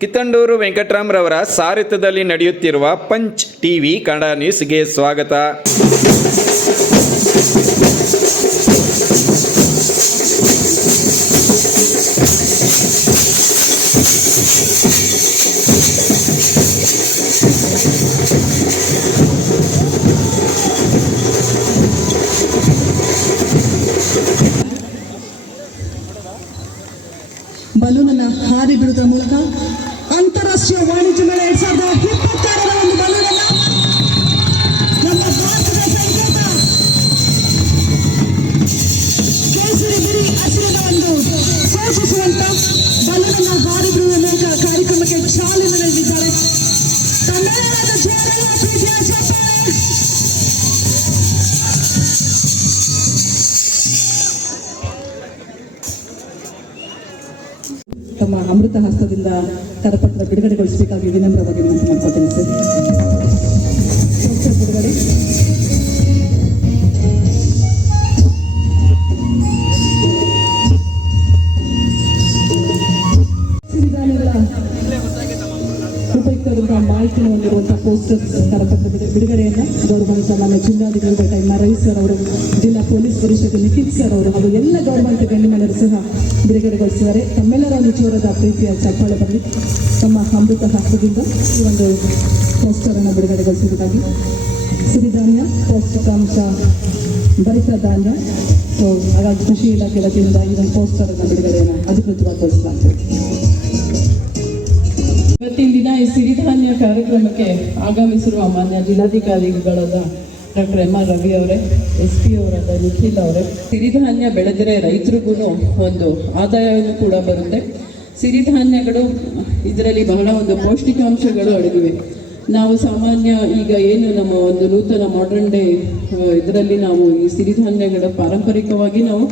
ಕಿತ್ತಂಡೂರು ವೆಂಕಟರಾಮ್ರವರ ಸಾರಥ್ಯದಲ್ಲಿ ನಡೆಯುತ್ತಿರುವ punch TV Kannada ನ್ಯೂಸ್ಗೆ ಸ್ವಾಗತ. ಬಲೂನನ್ನು ಹಾರಿ ಬಿಡುವುದರ ಮೂಲಕ ಅಂತಾರಾಷ್ಟ್ರೀಯ ವಾಣಿಜ್ಯ ಮೇಳ ಎರಡ್ ಸಾವಿರದ ಇಪ್ಪತ್ತಾರರ ಒಂದು ಬಲೂನ್ ಅನ್ನ ನಮ್ಮ ಭಾರತದ ಸಂಕೇತ. ಕೇಸರಿ ಹಸಿರಿನ ಒಂದು ಸೂಚಿಸುವಂತ ಬಲೂನ್ ಹಾರಿದ್ರು ಅನೇಕ ಕಾರ್ಯಕ್ರಮಕ್ಕೆ ಚಾಲನೆ ನೀಡಿದ್ದಾರೆ. ತಮ್ಮೆಲ್ಲರ ತಮ್ಮ ಅಮೃತ ಹಸ್ತದಿಂದ ಕರಪತ್ರ ಬಿಡುಗಡೆಗೊಳಿಸಬೇಕಾಗಿ ವಿನಮ್ರವಾಗಿ ವಿನಂತಿ ಮಾಡ್ಕೊತೀನಿ ಸರ್. ಉಪಯುಕ್ತವಾದಂತಹ ಮಾಹಿತಿಯನ್ನು ಪೋಸ್ಟರ್ ಕರಪತ್ರ ಬಿಡುಗಡೆಯನ್ನು ಬಿಡುಗಡೆಯನ್ನ ಸಾಮಾನ್ಯ ಮಾನ್ಯ ಜಿಲ್ಲಾಧಿಕಾರಿ ಡಾಕ್ಟರ್ ಎಂ ರವಿ ಸರ್ ಅವರು, ಜಿಲ್ಲಾ ಪೊಲೀಸ್ ವರಿಷ್ಠ ನಿಖಿತ್ ಸರ್ ಅವರು ಹಾಗೂ ಎಲ್ಲ ಗೌರ್ಮೆಂಟ್ ಗಣ್ಯಮಾನ್ಯರು ಸಹ ಬಿಡುಗಡೆಗೊಳಿಸಿದ್ದಾರೆ ತಮ್ಮೆಲ್ಲರ ಒಂದು ಜೋರದ ಪ್ರೀತಿಯ ಚಪ್ಪಾಳೆ ಬರಲಿ ತಮ್ಮ ಅಮೃತ ಹಸ್ತದಿಂದ ಈ ಒಂದು ಪೋಸ್ಟರ್ ಅನ್ನು ಬಿಡುಗಡೆಗೊಳಿಸಿದ್ದಾಗಿ ಸಿರಿಧಾನ್ಯ ಪೌಷ್ಟಿಕಾಂಶ, ಭರಿತ ಧಾನ್ಯ. ಸೊ ಹಾಗಾಗಿ ಕೃಷಿ ಇಲಾಖೆ ವತಿಯಿಂದ ಈ ಒಂದು ಪೋಸ್ಟರ್ ಅನ್ನು ಬಿಡುಗಡೆಯನ್ನು ಅಧಿಕೃತವಾಗಿ ಗೊಳಿಸಲಾಗ್ತದೆ ಇವತ್ತಿನ ದಿನ ಈ ಸಿರಿಧಾನ್ಯ ಕಾರ್ಯಕ್ರಮಕ್ಕೆ ಆಗಮಿಸಿರುವ ಮಾನ್ಯ ಜಿಲ್ಲಾಧಿಕಾರಿಗಳಾದ ಡಾಕ್ಟರ್ ಎಂ ಆರ್ ರವಿ ಅವರೇ, ಎಸ್ ಪಿ ಅವರಾದ ನಿಖಿಲ್ ಅವರೇ. ಸಿರಿಧಾನ್ಯ ಬೆಳೆದರೆ ರೈತರಿಗೂ ಒಂದು ಆದಾಯವನ್ನು ಕೂಡ ಬರುತ್ತೆ. ಸಿರಿಧಾನ್ಯಗಳು ಇದರಲ್ಲಿ ಬಹಳ ಒಂದು ಪೌಷ್ಟಿಕಾಂಶಗಳು ಅಡಗಿವೆ. ನಾವು ಸಾಮಾನ್ಯ ಈಗ ಏನು ನಮ್ಮ ಒಂದು ನೂತನ ಮಾಡರ್ನ್ ಡೇ ಇದರಲ್ಲಿ ನಾವು ಈ ಸಿರಿಧಾನ್ಯಗಳ ಪಾರಂಪರಿಕವಾಗಿ ನಾವು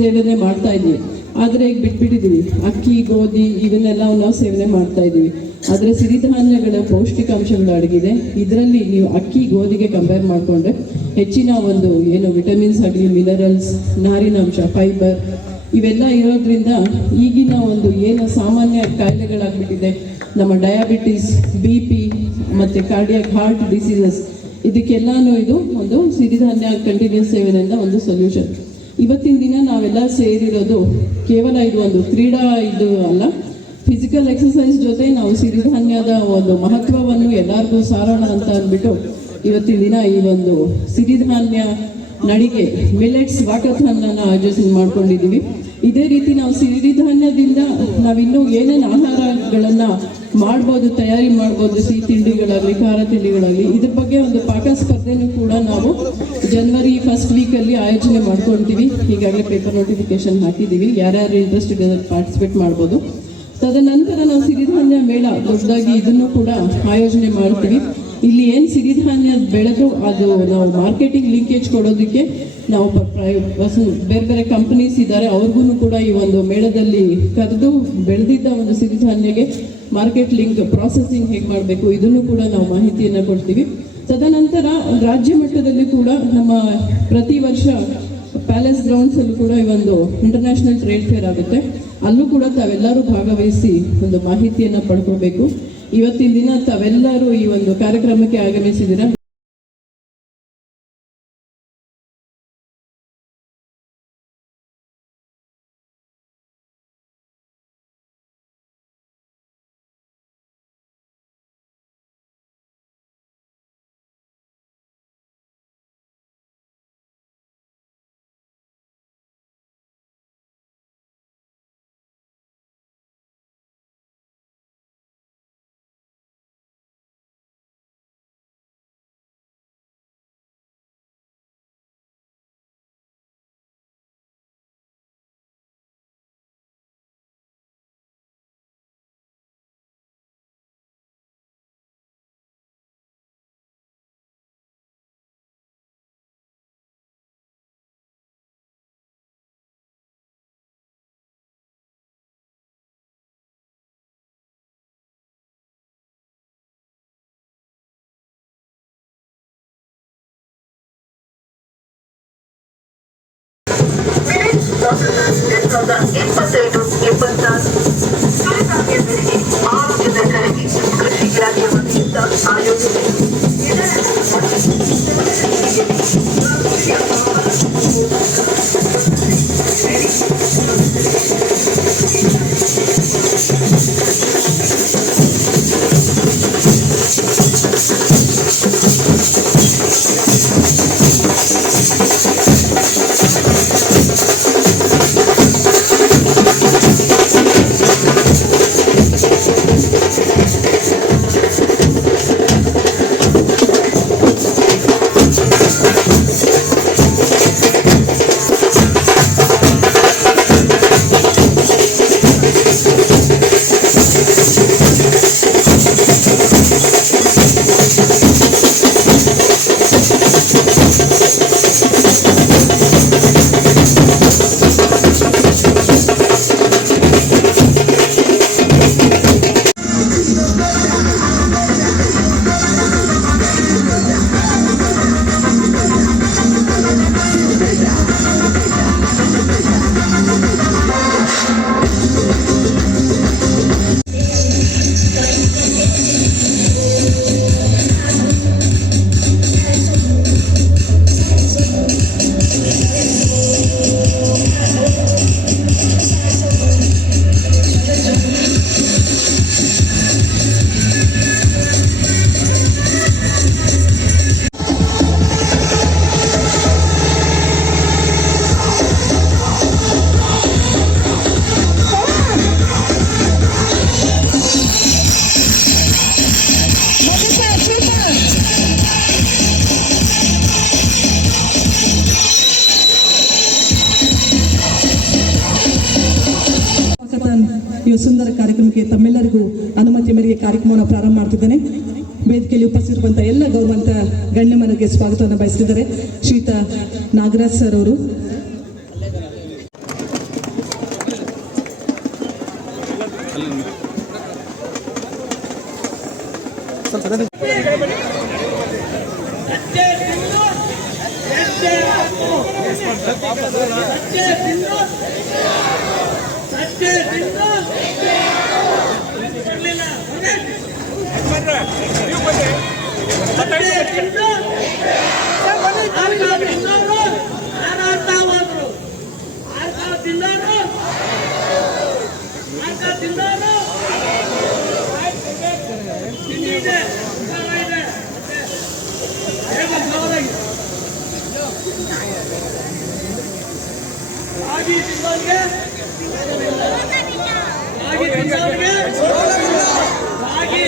ಸೇವನೆ ಮಾಡ್ತಾ ಇದ್ವಿ ಆದರೆ ಈಗ ಬಿಟ್ಬಿಟ್ಟಿದ್ದೀವಿ ಅಕ್ಕಿ, ಗೋಧಿ ಇವನ್ನೆಲ್ಲ ನಾವು ಸೇವನೆ ಮಾಡ್ತಾ ಇದ್ದೀವಿ. ಆದರೆ ಸಿರಿಧಾನ್ಯಗಳ ಪೌಷ್ಟಿಕಾಂಶಗಳು ಅಡಗಿದೆ. ಇದರಲ್ಲಿ ನೀವು ಅಕ್ಕಿ, ಗೋಧಿಗೆ ಕಂಪೇರ್ ಮಾಡಿಕೊಂಡ್ರೆ ಹೆಚ್ಚಿನ ಒಂದು ಏನು ವಿಟಮಿನ್ಸ್ ಆಗಲಿ ಮಿನರಲ್ಸ್ ನಾರಿನಾಂಶ ಫೈಬರ್ ಇವೆಲ್ಲ ಇರೋದ್ರಿಂದ ಈಗಿನ ಒಂದು ಏನು ಸಾಮಾನ್ಯ ಕಾಯಿಲೆಗಳಾಗ್ಬಿಟ್ಟಿದೆ. ನಮ್ಮ ಡಯಾಬಿಟಿಸ್ ಬಿ ಪಿ ಮತ್ತು ಕಾರ್ಡಿಯಾಕ್ ಹಾರ್ಟ್ ಡಿಸೀಸಸ್ ಇದಕ್ಕೆಲ್ಲಾನು ಇದು ಒಂದು ಸಿರಿಧಾನ್ಯ ಕಂಟಿನ್ಯೂಸ್ ಸೇವನೆಯಿಂದ ಒಂದು ಸೊಲ್ಯೂಷನ್ ಇವತ್ತಿನ ದಿನ ನಾವೆಲ್ಲ ಸೇರಿರೋದು ಕೇವಲ ಇದು ಒಂದು ಕ್ರೀಡಾ ಇದು ಅಲ್ಲ. ಫಿಸಿಕಲ್ ಎಕ್ಸಸೈಸ್ ಜೊತೆ ನಾವು ಸಿರಿಧಾನ್ಯದ ಒಂದು ಮಹತ್ವವನ್ನು ಎಲ್ಲರಿಗೂ ಸಾರೋಣ ಅಂತ ಅಂದ್ಬಿಟ್ಟು ಇವತ್ತಿನ ದಿನ ಈ ಒಂದು ಸಿರಿಧಾನ್ಯ ನಡಿಗೆ ಮಿಲೆಟ್ಸ್ ವಾಟರ್ ಅನ್ನ ಆಯೋಜನೆ ಮಾಡ್ಕೊಂಡಿದ್ದೀವಿ ಇದೇ ರೀತಿ ನಾವು ಸಿರಿಧಾನ್ಯದಿಂದ ನಾವಿನ್ನೂ ಏನೇನು ಆಹಾರಗಳನ್ನ ಮಾಡ್ಬೋದು, ತಯಾರಿ ಮಾಡ್ಬೋದು, ಸಿಹಿ ತಿಂಡಿಗಳಾಗಲಿ, ಖಾರ ತಿಂಡಿಗಳಾಗಲಿ, ಇದ್ರ ಬಗ್ಗೆ ಒಂದು ಪಾಠ ಸ್ಪರ್ಧೆನೂ ಕೂಡ ನಾವು ಜನವರಿ ಫಸ್ಟ್ ವೀಕಲ್ಲಿ ಆಯೋಜನೆ ಮಾಡ್ಕೊಳ್ತೀವಿ ಈಗಾಗಲೇ ಪೇಪರ್ ನೋಟಿಫಿಕೇಶನ್ ಹಾಕಿದ್ದೀವಿ. ಯಾರ್ಯಾರು ಇಂಟ್ರೆಸ್ಟ್ ಇದೆ ಪಾರ್ಟಿಸಿಪೇಟ್ ಮಾಡ್ಬೋದು. ತದನಂತರ ನಾವು ಸಿರಿಧಾನ್ಯ ಮೇಳ ದೊಡ್ಡದಾಗಿ ಇದನ್ನು ಕೂಡ ಆಯೋಜನೆ ಮಾಡ್ತೀವಿ. ಇಲ್ಲಿ ಏನು ಸಿರಿಧಾನ್ಯ ಬೆಳೆದು ಅದು ನಾವು ಮಾರ್ಕೆಟಿಂಗ್ ಲಿಂಕೇಜ್ ಕೊಡೋದಕ್ಕೆ ನಾವು ಬೇರೆ ಬೇರೆ ಕಂಪನೀಸ್ ಇದ್ದಾರೆ ಅವ್ರಿಗೂ ಕೂಡ ಈ ಒಂದು ಮೇಳದಲ್ಲಿ ಕರೆದು ಬೆಳೆದಿದ್ದ ಒಂದು ಸಿರಿಧಾನ್ಯಗೆ ಮಾರ್ಕೆಟ್ ಲಿಂಕ್ ಪ್ರಾಸೆಸಿಂಗ್ ಹೇಗೆ ಮಾಡಬೇಕು, ಇದನ್ನು ಕೂಡ ನಾವು ಮಾಹಿತಿಯನ್ನು ಕೊಡ್ತೀವಿ. ತದನಂತರ ರಾಜ್ಯ ಮಟ್ಟದಲ್ಲಿ ಕೂಡ ನಮ್ಮ ಪ್ರತಿ ವರ್ಷ ಪ್ಯಾಲೇಸ್ ಗ್ರೌಂಡ್ಸ್ ಅಲ್ಲೂ ಕೂಡ ಈ ಒಂದು ಇಂಟರ್ನ್ಯಾಷನಲ್ ಟ್ರೇಡ್ ಫೇರ್ ಆಗುತ್ತೆ. ಅಲ್ಲೂ ಕೂಡ ತಾವೆಲ್ಲರೂ ಭಾಗವಹಿಸಿ ಒಂದು ಮಾಹಿತಿಯನ್ನು ಪಡ್ಕೋಬೇಕು. ಇವತ್ತಿನ ದಿನ ತಾವೆಲ್ಲರೂ ಈ ಒಂದು ಕಾರ್ಯಕ್ರಮಕ್ಕೆ ಆಗಮಿಸಿದ್ದೀರಾ? ಕಾರ್ಯಕ್ರಮಕ್ಕೆ ತಮ್ಮೆಲ್ಲರಿಗೂ ಅನುಮತಿ ಮೇರೆಗೆ ಕಾರ್ಯಕ್ರಮವನ್ನು ಪ್ರಾರಂಭ ಮಾಡ್ತಿದ್ದೇನೆ. ವೇದಿಕೆಯಲ್ಲಿ ಉಪಸ್ಥಿತಿರುವಂತಹ ಎಲ್ಲ ಗೌರವಂತ ಗಣ್ಯಮನರಿಗೆ ಸ್ವಾಗತವನ್ನು ಬಯಸ್ತಿದ್ದಾರೆ. ಶ್ರೀತಾ ನಾಗರಾಜ್ ಸರ್ ಅವರು ಆಗಿ ತಿನ್ನೋರ್ಗೆ ಆಗಿ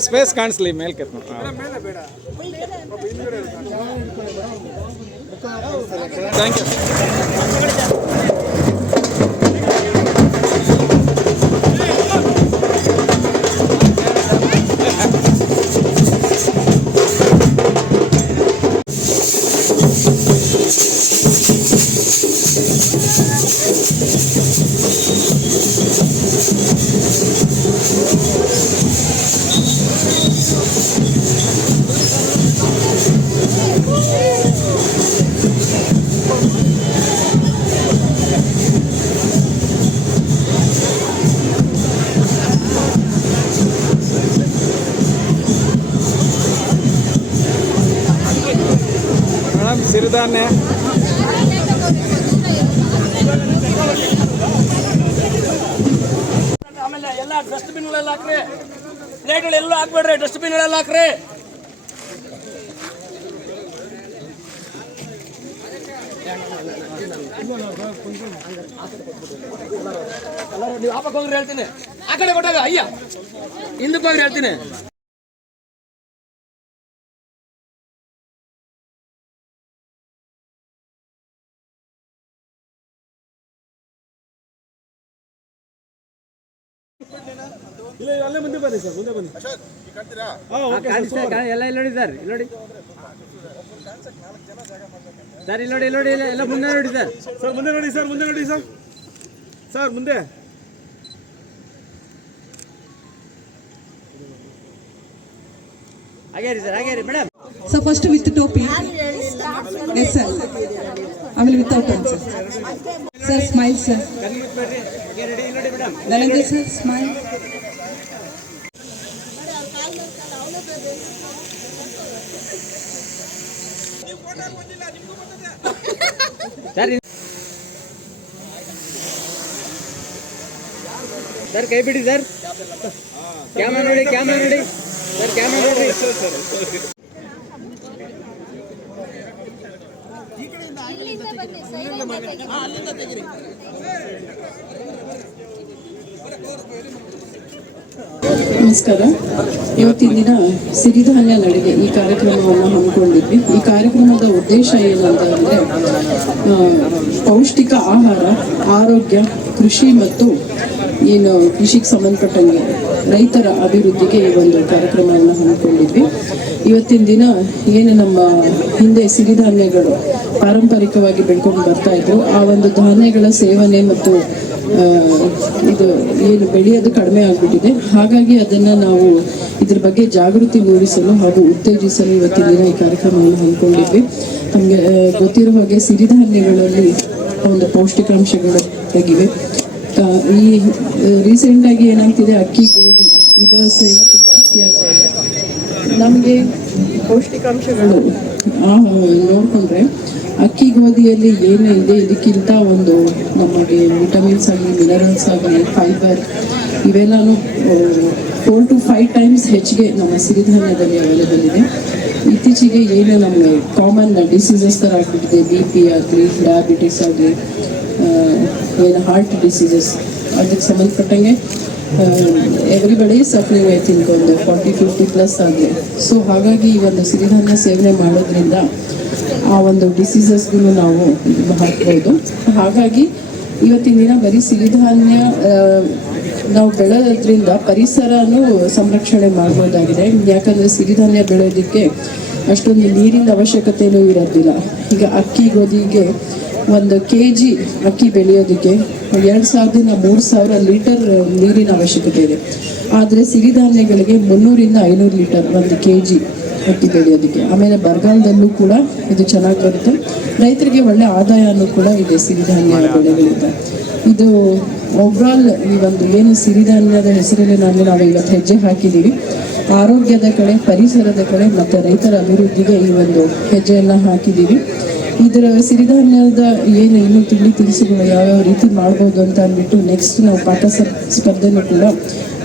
ಫೇಸ್ ಫೇಸ್ ಕಾಣಿಸ್ಲಿ ಮೇಲ್ ಕೆತ್ತ ಥ್ಯಾಂಕ್ ಯು ಸಿರಿಧಾನ್ಯ ಆಮೇಲೆ ಎಲ್ಲ ಡಸ್ಟ್ಬಿನ್ಗಳೆಲ್ಲ ಹಾಕ್ರಿ. ಪ್ಲೇಟ್ಗಳು ಎಲ್ಲೂ ಹಾಕ್ಬೇಡ್ರಿ, ಡಸ್ಟ್ಬಿನ್ಗಳೆಲ್ಲ ಹಾಕ್ರಿ. ನೀವು ಆಪಕ್ಕೆ ಹೋಗ್ರಿ ಹೇಳ್ತೀನಿ. ಆ ಕಡೆ ಕೊಟ್ಟಾಗ, ಅಯ್ಯ, ಹಿಂದಕ್ಕೆ ಹೋಗ್ರಿ ಹೇಳ್ತೀನಿ. ಎಲ್ಲ ಇಲ್ಲಿ ನೋಡಿ ಸರ್ ಇಲ್ಲಿ ನೋಡಿ. ಸರ್ ಇಲ್ಲಿ ನೋಡಿ ಇಲ್ಲಿ ನೋಡಿ ಇಲ್ಲ ಎಲ್ಲ ಮುಂದೆ ನೋಡಿ ಸರ್. ಸರ್ ಮುಂದೆ ನೋಡಿ ಸರ್ ಮುಂದೆ ನೋಡಿ ಸರ್. ಸರ್ ಮುಂದೆ. ಹಾಗೆ ರೀ ಸರ್ ಹಾಗೆ ರೀ ಮೇಡಮ್ ಸೊ ಫಸ್ಟ್ ವಿತ್ ಟೋಪಿ ಎಸ್ ಸರ್ ಆಮೇಲೆ without sir sir smile sir ಹಾಗೆ ರೆಡಿ ಇಲ್ಲಿ ನೋಡಿ madam. Dhananjaya sir smile sir. Sir, ಕೈ ಬಿಡಿ ಸರ್. ಕ್ಯಾಮ್ರಾ ನೋಡಿ ಕ್ಯಾಮ್ರಾ ನೋಡಿ. ಸರ್, ಕ್ಯಾಮ್ರಾ ನೋಡಿ. ನಮಸ್ಕಾರ. ಇವತ್ತಿನ ದಿನ ಸಿರಿಧಾನ್ಯ ನಡಿಗೆ ಈ ಕಾರ್ಯಕ್ರಮವನ್ನು ಹಮ್ಮಿಕೊಂಡಿದ್ವಿ. ಈ ಕಾರ್ಯಕ್ರಮದ ಉದ್ದೇಶ ಏನಂತ ಅಂದರೆ ಪೌಷ್ಟಿಕ ಆಹಾರ, ಆರೋಗ್ಯ, ಕೃಷಿ ಮತ್ತು ಏನು ಕೃಷಿಗೆ ಸಂಬಂಧಪಟ್ಟಂಗೆ ರೈತರ ಅಭಿವೃದ್ಧಿಗೆ ಈ ಒಂದು ಕಾರ್ಯಕ್ರಮವನ್ನು ಹಮ್ಮಿಕೊಂಡಿದ್ವಿ. ಇವತ್ತಿನ ದಿನ ಏನು ನಮ್ಮ ಹಿಂದೆ ಸಿರಿಧಾನ್ಯಗಳು ಪಾರಂಪರಿಕವಾಗಿ ಬೆಳ್ಕೊಂಡು ಬರ್ತಾ ಇದ್ರು ಆ ಒಂದು ಧಾನ್ಯಗಳ ಸೇವನೆ ಮತ್ತು ಇದು ಏನು ಬೆಳೆಯೋದು ಕಡಿಮೆ ಆಗಿಬಿಟ್ಟಿದೆ. ಹಾಗಾಗಿ ಅದನ್ನು ನಾವು ಇದ್ರ ಬಗ್ಗೆ ಜಾಗೃತಿ ಮೂಡಿಸಲು ಹಾಗೂ ಉತ್ತೇಜಿಸಲು ಇವತ್ತಿನ ದಿನ ಈ ಕಾರ್ಯಕ್ರಮವನ್ನು ಹಮ್ಮಿಕೊಂಡಿದ್ವಿ. ನಮಗೆ ಗೊತ್ತಿರೋ ಹಾಗೆ ಸಿರಿಧಾನ್ಯಗಳಲ್ಲಿ ಒಂದು ಪೌಷ್ಟಿಕಾಂಶಗಳು ತೆಗಿವೆ ಆ, ಈ ರೀಸೆಂಟಾಗಿ ಏನಾಗ್ತಿದೆ ಅಕ್ಕಿ ಗೋಧಿ ಇದರ ಸೇವನೆ ಜಾಸ್ತಿ ಆಗ್ತಾ ಇದೆ. ನಮಗೆ ಪೌಷ್ಟಿಕಾಂಶಗಳು ನೋಡ್ಕೊಂಡ್ರೆ ಅಕ್ಕಿ ಗೋಧಿಯಲ್ಲಿ ಏನು ಇದೆ, ಇದಕ್ಕಿಂತ ಒಂದು ನಮಗೆ ವಿಟಮಿನ್ಸ್ ಆಗಲಿ ಮಿನರಲ್ಸ್ ಆಗಲಿ ಫೈಬರ್ ಇವೆಲ್ಲನೂ ಫೋರ್ ಟು ಫೈವ್ ಟೈಮ್ಸ್ ಹೆಚ್ಚಿಗೆ ನಮ್ಮ ಸಿರಿಧಾನ್ಯದಲ್ಲಿ ಅವೈಲೇಬಲ್ ಇದೆ. ಇತ್ತೀಚೆಗೆ ಏನು ನಮ್ಮ ಕಾಮನ್ ಡಿಸೀಸಸ್ ಥರ ಆಗ್ಬಿಟ್ಟಿದೆ ಬಿ ಪಿ ಆಗಲಿ ಡಯಾಬಿಟಿಸ್ ಆಗಲಿ ಏನು ಹಾರ್ಟ್ ಡಿಸೀಸಸ್ ಅದಕ್ಕೆ ಸಂಬಂಧಪಟ್ಟಂಗೆ ಎವ್ರಿಬಡಿ ಸಫರಿಂಗ್ ಐ ಥಿಂಕ್ ಒಂದು ಫಾರ್ಟಿ ಫಿಫ್ಟಿ ಪ್ಲಸ್ ಆಗಿ ಸೊ ಹಾಗಾಗಿ ಈ ಒಂದು ಸಿರಿಧಾನ್ಯ ಸೇವನೆ ಮಾಡೋದ್ರಿಂದ ಆ ಒಂದು ಡಿಸೀಸಸ್ಗೂ ನಾವು ಹಾಕ್ಬೋದು. ಹಾಗಾಗಿ ಇವತ್ತಿನ ದಿನ ಬರೀ ಸಿರಿಧಾನ್ಯ ಆ, ನಾವು ಬೆಳೆಯೋದ್ರಿಂದ ಪರಿಸರನೂ ಸಂರಕ್ಷಣೆ ಮಾಡ್ಬೋದಾಗಿದೆ. ಯಾಕಂದರೆ ಸಿರಿಧಾನ್ಯ ಬೆಳೆಯೋದಕ್ಕೆ ಅಷ್ಟೊಂದು ನೀರಿನ ಅವಶ್ಯಕತೆಯೂ ಇರೋದಿಲ್ಲ. ಈಗ ಅಕ್ಕಿ ಗೋಧಿಗೆ ಒಂದು ಕೆ ಜಿ ಅಕ್ಕಿ ಬೆಳೆಯೋದಕ್ಕೆ ಎರಡು ಸಾವಿರದಿಂದ ಮೂರು ಸಾವಿರ ಲೀಟರ್ ನೀರಿನ ಅವಶ್ಯಕತೆ ಇದೆ. ಆದರೆ ಸಿರಿಧಾನ್ಯಗಳಿಗೆ ಮುನ್ನೂರಿಂದ ಐನೂರು ಲೀಟರ್ ಒಂದು ಕೆ ಜಿ ಅಕ್ಕಿ ಬೆಳೆಯೋದಕ್ಕೆ ಆಮೇಲೆ ಬರಗಾಲದಲ್ಲೂ ಕೂಡ ಇದು ಚೆನ್ನಾಗಿ ಬರುತ್ತೆ. ರೈತರಿಗೆ ಒಳ್ಳೆ ಆದಾಯನೂ ಕೂಡ ಇದೆ ಸಿರಿಧಾನ್ಯ ಬೆಳೆಗಳಿಂದ. ಇದು ಓವರಾಲ್ ಈ ಒಂದು ಏನು ಸಿರಿಧಾನ್ಯದ ಹೆಸರಲ್ಲಿ ನಾನು ನಾವು ಇವತ್ತು ಹೆಜ್ಜೆ ಹಾಕಿದ್ದೀವಿ. ಆರೋಗ್ಯದ ಕಡೆ, ಪರಿಸರದ ಕಡೆ ಮತ್ತು ರೈತರ ಅಭಿವೃದ್ಧಿಗೆ ಈ ಒಂದು ಹೆಜ್ಜೆಯನ್ನು ಹಾಕಿದ್ದೀವಿ. ಇದರ ಸಿರಿಧಾನ್ಯದ ಏನು ಇನ್ನೂ ತಿಂಡಿ ತಿನಿಸುಗಳು ಯಾವ್ಯಾವ ರೀತಿ ಮಾಡ್ಬೋದು ಅಂತ ಅಂದ್ಬಿಟ್ಟು ನೆಕ್ಸ್ಟ್ ನಾವು ಪಾಠ ಸ್ಪರ್ಧೆನೂ ಕೂಡ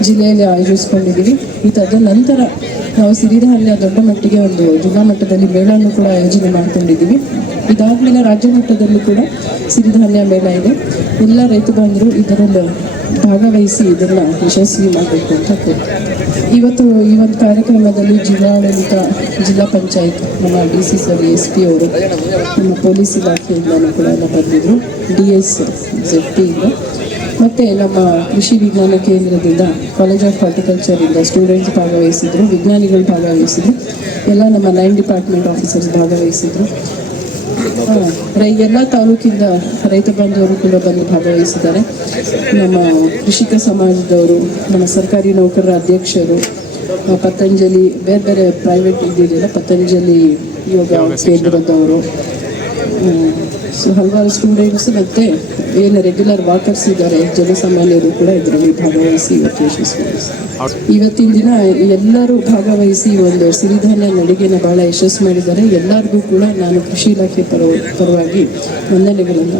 ಜಿಲ್ಲೆಯಲ್ಲಿ ಆಯೋಜಿಸ್ಕೊಂಡಿದ್ದೀವಿ. ಮತ್ತು ಅದರ ನಂತರ ನಾವು ಸಿರಿಧಾನ್ಯ ದೊಡ್ಡ ಮಟ್ಟಿಗೆ ಒಂದು ಜಿಲ್ಲಾ ಮಟ್ಟದಲ್ಲಿ ಮೇಳವನ್ನು ಕೂಡ ಆಯೋಜನೆ ಮಾಡ್ಕೊಂಡಿದ್ದೀವಿ. ಇದಾದ್ಮೇಲೆ ರಾಜ್ಯ ಮಟ್ಟದಲ್ಲೂ ಕೂಡ ಸಿರಿಧಾನ್ಯ ಮೇಳ ಇದೆ. ಎಲ್ಲ ರೈತ ಬಾಂಧವರು ಇದರಲ್ಲಿ ಭಾಗವಹಿಸಿ ಇದನ್ನು ಯಶಸ್ವಿ ಮಾಡಬೇಕು ಅಂತ ಇವತ್ತು ಈ ಒಂದು ಕಾರ್ಯಕ್ರಮದಲ್ಲಿ ಜಿಲ್ಲಾಡಳಿತ, ಜಿಲ್ಲಾ ಪಂಚಾಯತ್, ನಮ್ಮ D C sir S P ಅವರು ನಮ್ಮ ಪೊಲೀಸ್ ಇಲಾಖೆಯಿಂದಲೂ ಕೂಡ ಎಲ್ಲ ಬಂದಿದ್ದರು ಡಿ ಎಸ್ ಜೆಡ್ ಪಿಯಿಂದ ಮತ್ತು ನಮ್ಮ ಕೃಷಿ ವಿಜ್ಞಾನ ಕೇಂದ್ರದಿಂದ ಕಾಲೇಜ್ ಆಫ್ ಹಾರ್ಟಿಕಲ್ಚರಿಂದ ಸ್ಟೂಡೆಂಟ್ಸ್ ಭಾಗವಹಿಸಿದ್ರು, ವಿಜ್ಞಾನಿಗಳು ಭಾಗವಹಿಸಿದ್ರು. ಎಲ್ಲ ನಮ್ಮ ಲೈನ್ ಡಿಪಾರ್ಟ್ಮೆಂಟ್ ಆಫೀಸರ್ಸ್ ಭಾಗವಹಿಸಿದ್ರು. ರೈ ಎಲ್ಲ ತಾಲೂಕಿಂದ ರೈತ ಬಾಂಧವರು ಕೂಡ ಬಂದು ಭಾಗವಹಿಸಿದ್ದಾರೆ. ನಮ್ಮ ಕೃಷಿಕ ಸಮಾಜದವರು ನಮ್ಮ ಸರ್ಕಾರಿ ನೌಕರರ ಅಧ್ಯಕ್ಷರು ಪತಂಜಲಿ ಬೇರೆ ಬೇರೆ ಪ್ರೈವೇಟ್ ಇದ್ದಿದ್ದೆಲ್ಲ ಪತಂಜಲಿ ಯೋಗ ಕೇಂದ್ರದವರು ಸೊ ಹಲವಾರು ಸ್ಟೂಡೆಂಟ್ಸ್ ಮತ್ತು ಏನು ರೆಗ್ಯುಲರ್ ವಾಕರ್ಸ್ ಇದ್ದಾರೆ, ಜನಸಾಮಾನ್ಯರು ಕೂಡ ಇದರಲ್ಲಿ ಭಾಗವಹಿಸಿ ಇವತ್ತು ಯಶಸ್ವಿ ಇವತ್ತಿನ ದಿನ ಎಲ್ಲರೂ ಭಾಗವಹಿಸಿ ಒಂದು ಸಿರಿಧಾನ್ಯ ನಡಿಗೆನ ಬಹಳ ಯಶಸ್ಸು ಮಾಡಿದ್ದಾರೆ. ಎಲ್ಲರಿಗೂ ಕೂಡ ನಾನು ಕೃಷಿ ಇಲಾಖೆ ಪರ ಪರವಾಗಿ ವಂದನೆಗಳನ್ನು